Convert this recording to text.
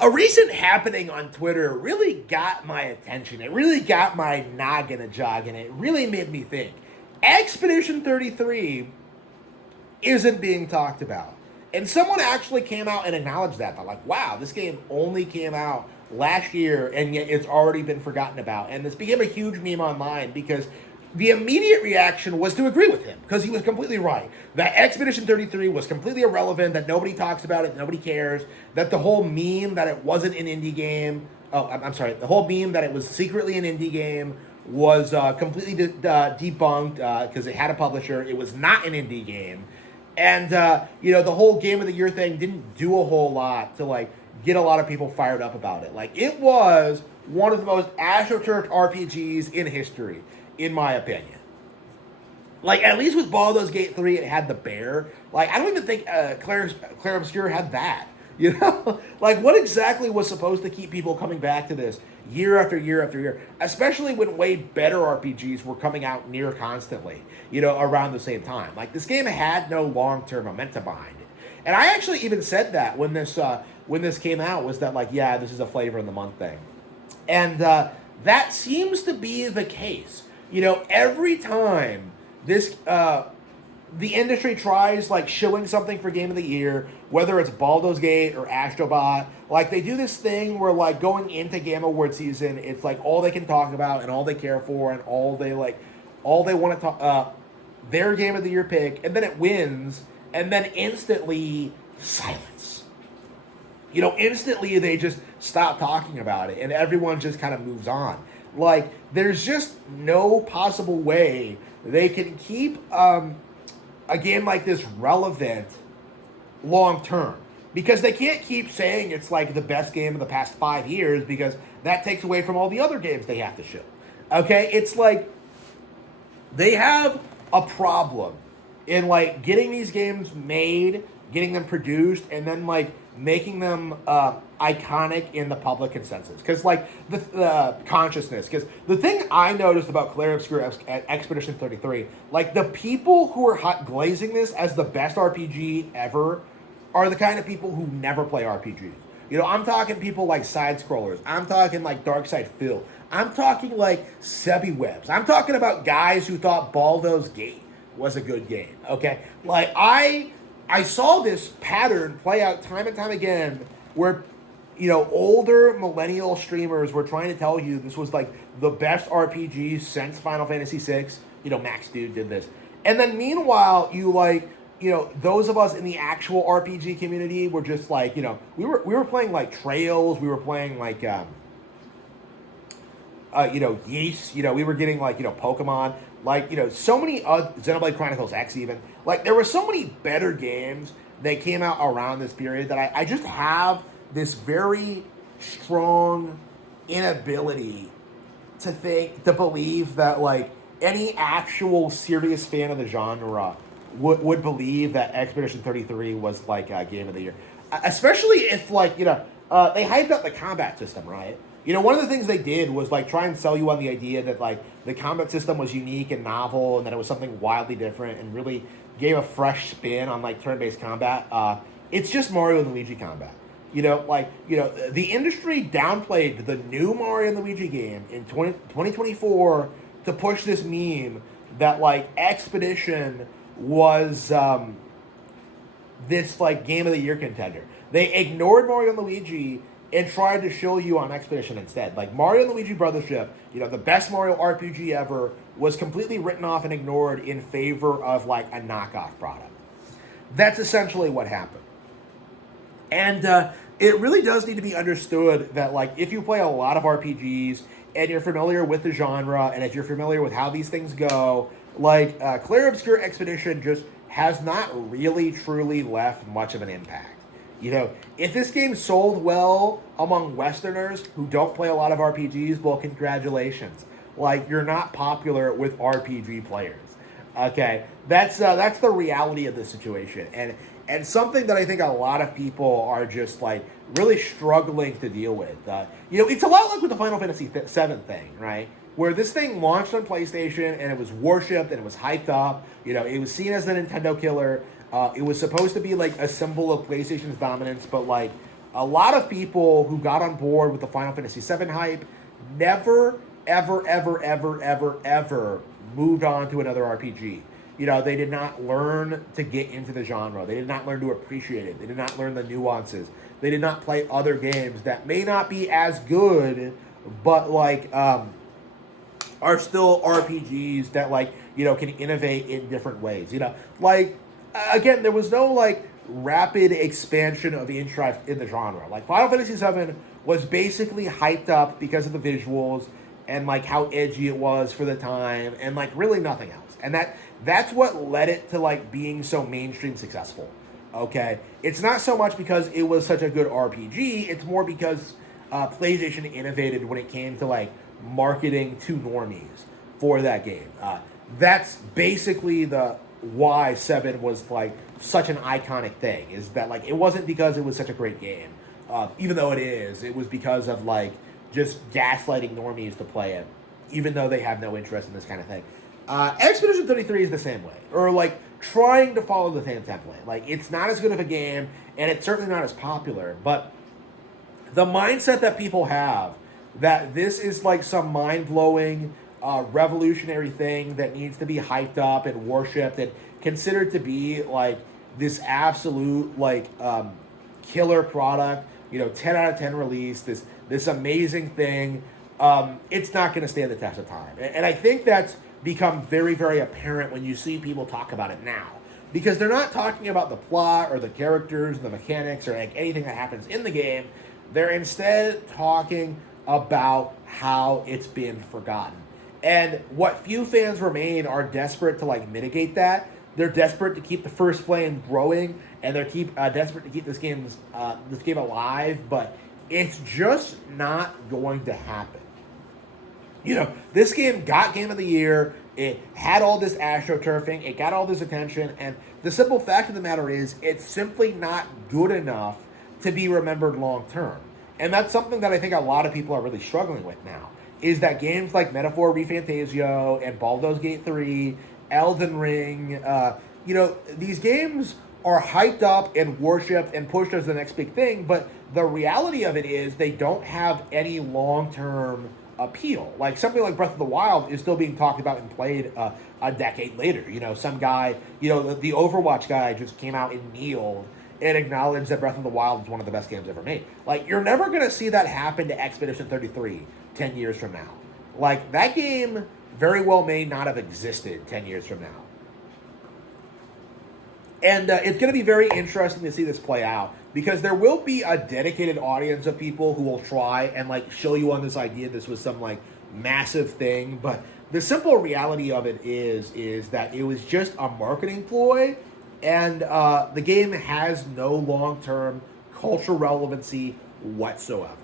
A recent happening on Twitter really got my attention. It really got my noggin a jogging. It really made me think. Expedition 33 isn't being talked about. And someone actually came out and acknowledged that. They're like, wow, this game only came out last year and yet it's already been forgotten about. And this became a huge meme online because the immediate reaction was to agree with him because he was completely right. That Expedition 33 was completely irrelevant, that nobody talks about it, nobody cares, that the whole meme that it wasn't an indie game, I'm sorry, the whole meme that it was secretly an indie game was completely debunked because it had a publisher. It was not an indie game. And, the whole Game of the Year thing didn't do a whole lot to, get a lot of people fired up about it. It was one of the most astroturfed RPGs in history, in my opinion. At least with Baldur's Gate 3, it had the bear. I don't even think Clair Obscur had that. What exactly was supposed to keep people coming back to this year after year after year, especially when way better RPGs were coming out near constantly, around the same time. This game had no long-term momentum behind it. And I actually even said that when this came out, was that yeah, this is a flavor of the month thing. And that seems to be the case. Every time this the industry tries shilling something for Game of the Year, whether it's Baldur's Gate or Astrobot, they do this thing where going into Game Award season, it's all they can talk about and all they care for and all they want to talk their Game of the Year pick, and then it wins, and then instantly silence. Instantly they just stop talking about it and everyone just kind of moves on. There's just no possible way they can keep a game like this relevant long term, because they can't keep saying it's the best game of the past 5 years, because that takes away from all the other games they have to show. Okay, it's they have a problem in getting these games made, getting them produced, and then making them iconic in the public consensus. Because the consciousness. Because the thing I noticed about Clair Obscur Expedition 33, the people who are glazing this as the best RPG ever are the kind of people who never play RPGs. I'm talking people like side scrollers. I'm talking Dark Side Phil. I'm talking Sebi Webs. I'm talking about guys who thought Baldur's Gate was a good game. Okay, I saw this pattern play out time and time again where, older millennial streamers were trying to tell you this was the best RPG since Final Fantasy VI. Max Dude did this. And then meanwhile, those of us in the actual RPG community were just we were playing Trails, we were playing Yeast, we were getting Pokemon, so many Xenoblade Chronicles X even. There were so many better games that came out around this period that I just have this very strong inability to believe that any actual serious fan of the genre would believe that Expedition 33 was a Game of the Year. Especially if they hyped up the combat system, right? One of the things they did was try and sell you on the idea that the combat system was unique and novel, and that it was something wildly different, and really gave a fresh spin on turn-based combat. It's just Mario and Luigi combat. The industry downplayed the new Mario and Luigi game in 2024 to push this meme that Expedition was this Game of the Year contender. They ignored Mario and Luigi and tried to show you on Expedition instead. Mario and Luigi Brothership, the best Mario RPG ever, was completely written off and ignored in favor of a knockoff product. That's essentially what happened. And it really does need to be understood that if you play a lot of RPGs and you're familiar with the genre, and if you're familiar with how these things go, Clair Obscur Expedition just has not really truly left much of an impact. If this game sold well among Westerners who don't play a lot of RPGs, well, congratulations. You're not popular with RPG players. Okay, that's the reality of the situation, and something that I think a lot of people are just really struggling to deal with. It's a lot like with the Final Fantasy VII thing, right? Where this thing launched on PlayStation and it was worshipped and it was hyped up. It was seen as the Nintendo killer. It was supposed to be a symbol of PlayStation's dominance, but a lot of people who got on board with the Final Fantasy VII hype never, ever, ever, ever, ever, ever moved on to another RPG. You know, they did not learn to get into the genre. They did not learn to appreciate it. They did not learn the nuances. They did not play other games that may not be as good, but like are still RPGs that like, you know, can innovate in different ways. You know, like again, there was no like rapid expansion of interest in the genre. Like Final Fantasy VII was basically hyped up because of the visuals and like how edgy it was for the time, and like really nothing else. And that's what led it to like being so mainstream successful. Okay, it's not so much because it was such a good RPG. It's more because PlayStation innovated when it came to like marketing to normies for that game. That's basically the why 7 was like such an iconic thing, is that like it wasn't because it was such a great game, even though it is. It was because of like just gaslighting normies to play it, even though they have no interest in this kind of thing. Expedition 33 is the same way, or like trying to follow the same template. Like it's not as good of a game, and it's certainly not as popular, but the mindset that people have that this is like some mind-blowing revolutionary thing that needs to be hyped up and worshipped and considered to be like this absolute like killer product, you know, 10 out of 10 release, this amazing thing, it's not going to stand the test of time. And I think that's become very, very apparent when you see people talk about it now, because they're not talking about the plot or the characters, the mechanics, or like anything that happens in the game. They're instead talking about how it's been forgotten. And what few fans remain are desperate to like mitigate that. They're desperate to keep the first flame growing, and they're desperate to keep this game alive. But it's just not going to happen. You know, this game got Game of the Year. It had all this astroturfing. It got all this attention. And the simple fact of the matter is, it's simply not good enough to be remembered long term. And that's something that I think a lot of people are really struggling with now, is that games like Metaphor ReFantazio and Baldur's Gate 3, Elden Ring, you know, these games are hyped up and worshipped and pushed as the next big thing, but the reality of it is they don't have any long-term appeal. Like something like Breath of the Wild is still being talked about and played a decade later. You know, some guy, you know, the Overwatch guy just came out and kneeled and acknowledged that Breath of the Wild is one of the best games ever made. Like, you're never going to see that happen to Expedition 33 10 years from now. Like, that game very well may not have existed 10 years from now. And it's going to be very interesting to see this play out, because there will be a dedicated audience of people who will try and like show you on this idea this was some like massive thing. But the simple reality of it is that it was just a marketing ploy, and the game has no long-term cultural relevancy whatsoever.